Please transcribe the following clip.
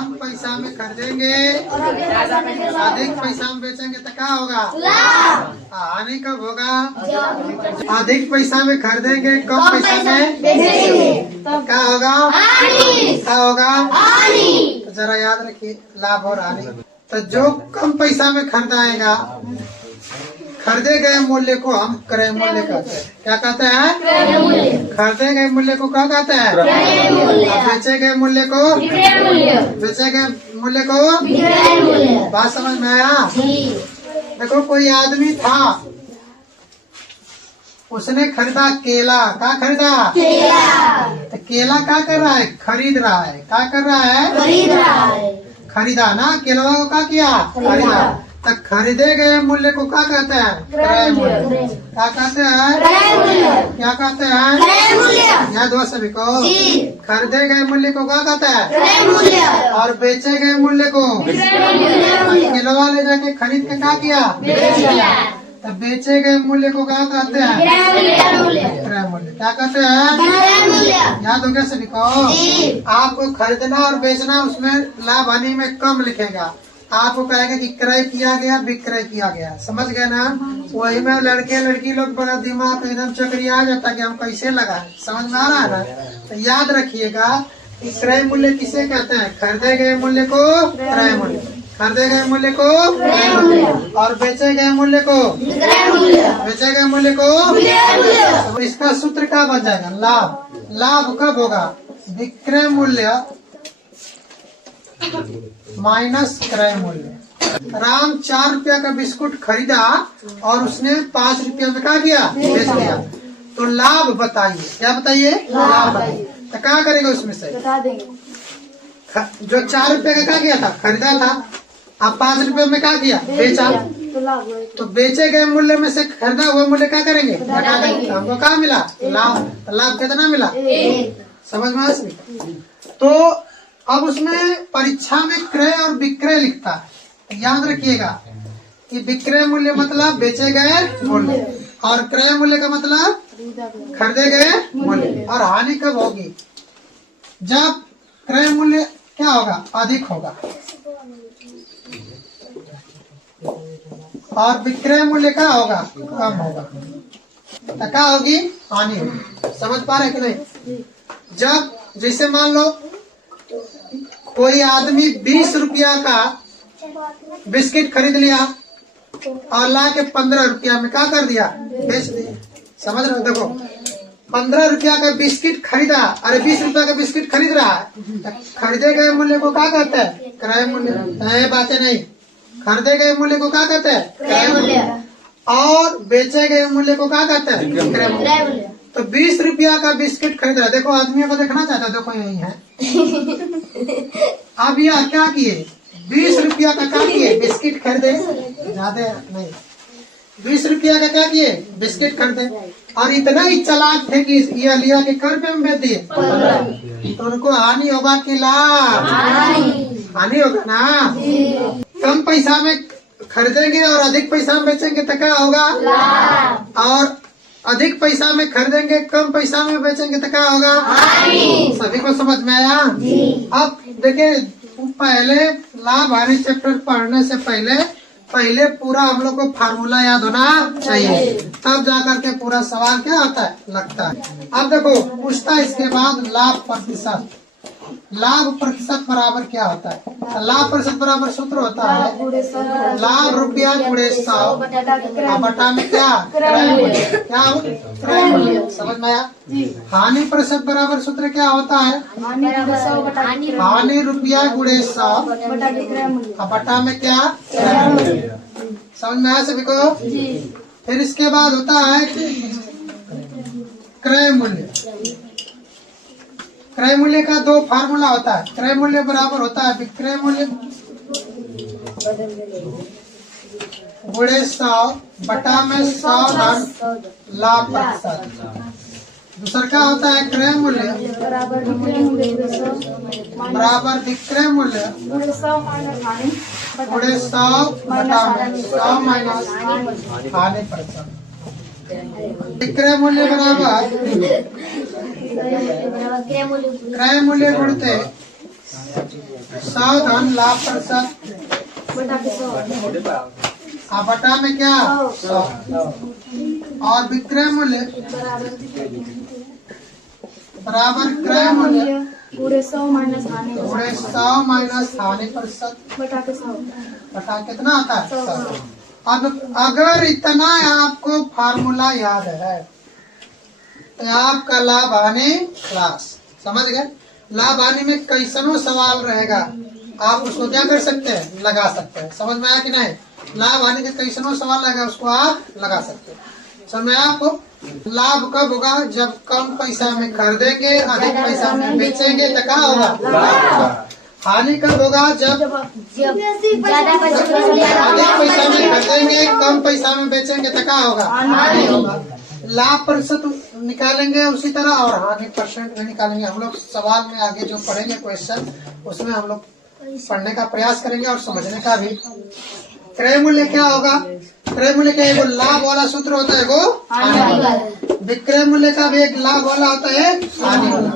कम पैसा में खरीदेंगे अधिक पैसा में बेचेंगे तो क्या होगा? हानि कब होगा? अधिक पैसा में खरीदेंगे कम पैसा में बेचेंगे तो क्या होगा? क्या होगा? तो जरा याद रखिए लाभ और हानि। तो जो कम पैसा में खरीदाएगा, खरीदे गए मूल्य को हम क्रय मूल्य कहते हैं। क्या कहते हैं? खरीदे गए मूल्य को क्या कहते हैं? बेचे गए मूल्य को बात समझ में आया? देखो कोई आदमी था, उसने खरीदा केला। क्या खरीदा? तो केला क्या कर रहा है? खरीद रहा है। क्या कर रहा है? खरीदा ना, केला को क्या किया? खरीदा। तो खरीदे गए मूल्य को क्या कहते हैं? क्रय मूल्य। क्या कहते हैं? क्या कहते हैं? याद हो सभी को? खरीदे गए मूल्य को क्या कहते हैं? और बेचे गए मूल्य को? केला ले जाके खरीद के क्या किया? तो बेचे गए मूल्य को क्या कहते हैं? क्रय मूल्य। क्या कहते हैं? याद हो गया सभी को? आपको खरीदना और बेचना, उसमें लाभ हानि में कम लिखेगा। आपको कहेगा कि क्रय किया गया, विक्रय किया गया। समझ गए ना? वही में लड़के लड़की लोग बड़ा दिमाग एकदम चक्रिया आ जाता कि हम कैसे लगाए। समझ में आ रहा है ना? तो याद रखिएगा कि क्रय मूल्य किसे कहते हैं? खरीदे गए मूल्य को क्रय मूल्य, खरीदे गए मूल्य को और बेचे गए मूल्य को बेचे गए मूल्य को। तो इसका सूत्र क्या बन जाएगा? लाभ। लाभ कब होगा? विक्रय मूल्य माइनस क्रय मूल्य। राम 4 रुपया का बिस्कुट खरीदा और उसने 5 रुपया में क्या किया? बेच दिया। तो लाभ बताइए। क्या बताइए? लाभ बताइए। तो क्या करेगा उसमें से? जो 4 रुपये का क्या किया था? खरीदा था। अब 5 रुपये में क्या किया? बेचा। तो बेचे गए मूल्य में से खरीदा हुआ मूल्य क्या करेंगे? घटा देंगे। हमको क्या मिला? लाभ। लाभ कितना मिला? समझ में आया? तो अब उसमें परीक्षा में क्रय और विक्रय लिखता है। याद रखिएगा कि विक्रय मूल्य मतलब बेचे गए मूल्य और क्रय मूल्य का मतलब खरीदे गए मूल्य। और हानि कब होगी? जब क्रय मूल्य क्या होगा? अधिक होगा और विक्रय मूल्य क्या होगा? कम होगा। तो क्या होगी? हानि होगी। समझ पा रहे कि नहीं? जब जैसे मान लो कोई आदमी 20 रुपया का बिस्किट खरीद लिया और ला के 15 रुपया में क्या कर दिया? बेच दिया। समझ रहे हो? देखो 15 रुपया का बिस्किट खरीदा, अरे 20 रुपया का बिस्किट खरीद रहा है। खरीदे गए मूल्य को क्या कहते हैं? क्रय मूल्य। बातें नहीं। खरीदे गए मूल्य को क्या कहते हैं? क्रय मूल्य। और बेचे गए मूल्य को क्या कहते हैं? क्रय मूल्य। तो 20 रुपया का बिस्किट खरीद रहा है। देखो आदमियों को देखना चाहता है। देखो यही है। अब यह क्या किए? 20 रुपया का क्या किए? बिस्किट खरीदे। ज्यादा नहीं, 20 रुपया का क्या किए? बिस्किट खरीदे। और इतना ही चालाक थे कि यह लिया के कर पे बेच दिए। तो उनको हानि होगा कि लाभ? हानि होगा ना। कम पैसा में खरीदेंगे और अधिक पैसा में बेचेंगे तो क्या होगा? और अधिक पैसा में खरीदेंगे कम पैसा में बेचेंगे तो क्या होगा? सभी को समझ में आया? अब देखिए, पहले लाभ हानि चैप्टर पढ़ने से पहले पूरा हम लोग को फार्मूला याद होना चाहिए, तब जाकर के पूरा सवाल क्या होता है? लगता है। अब देखो पूछता है इसके बाद लाभ प्रतिशत। लाभ प्रतिशत बराबर क्या होता है? लाभ प्रतिशत बराबर सूत्र होता है लाभ रुपया गुणे 100 बटा में क्या? क्रय मूल्य। क्या हो? क्रय मूल्य। समझ में आया? हानि प्रतिशत बराबर सूत्र क्या होता है? हानि रुपया गुणे 100 बटा में क्या? क्रय मूल्य। समझ में आया सभी को? फिर इसके बाद होता है क्रय मूल्य। क्रय मूल्य का 2 फार्मूला होता है। क्रय मूल्य बराबर होता है विक्रय मूल्य गुणे 100 बटा में 100 धन लाभ प्रतिशत। दूसरा क्या होता है? क्रय मूल्य बराबर विक्रय मूल्य गुणे 100 बटा में 100 माइनस हानि प्रतिशत। विक्रय मूल्य बराबर क्रय मूल्य गुणित 100 धन लाभ प्रतिशत बटा में क्या 100 और विक्रय मूल्य बराबर क्रय मूल्य पूरे 100 माइनस हानि प्रतिशत बटा के 100 बटा कितना आता है 100। अब अगर इतना आपको फार्मूला याद है तो आपका लाभ हानि क्लास समझ गए। लाभ हानि में कैसनो सवाल रहेगा आप उसको क्या कर सकते हैं लगा सकते हैं। समझ में आया कि नहीं। लाभ हानि के कैसनो सवाल रहेगा उसको आप लगा सकते हैं। समझ में आपको। लाभ कब होगा जब कम पैसा में खरीदेंगे अधिक पैसा में बेचेंगे तो क्या होगा। हानि कब होगा जब ज्यादा अधिक पैसा में खरीदेंगे कम पैसा में बेचेंगे तो क्या होगा हानि होगा। लाभ प्रतिशत निकालेंगे उसी तरह और हानि परसेंट भी निकालेंगे। हम लोग सवाल में आगे जो पढ़ेंगे क्वेश्चन उसमें हम लोग पढ़ने का प्रयास करेंगे और समझने का भी। क्रय मूल्य क्या होगा। क्रय मूल्य का एगो लाभ वाला सूत्र होता है एगो हानि वाला। विक्रय मूल्य का भी एक लाभ वाला होता है हानि वाला।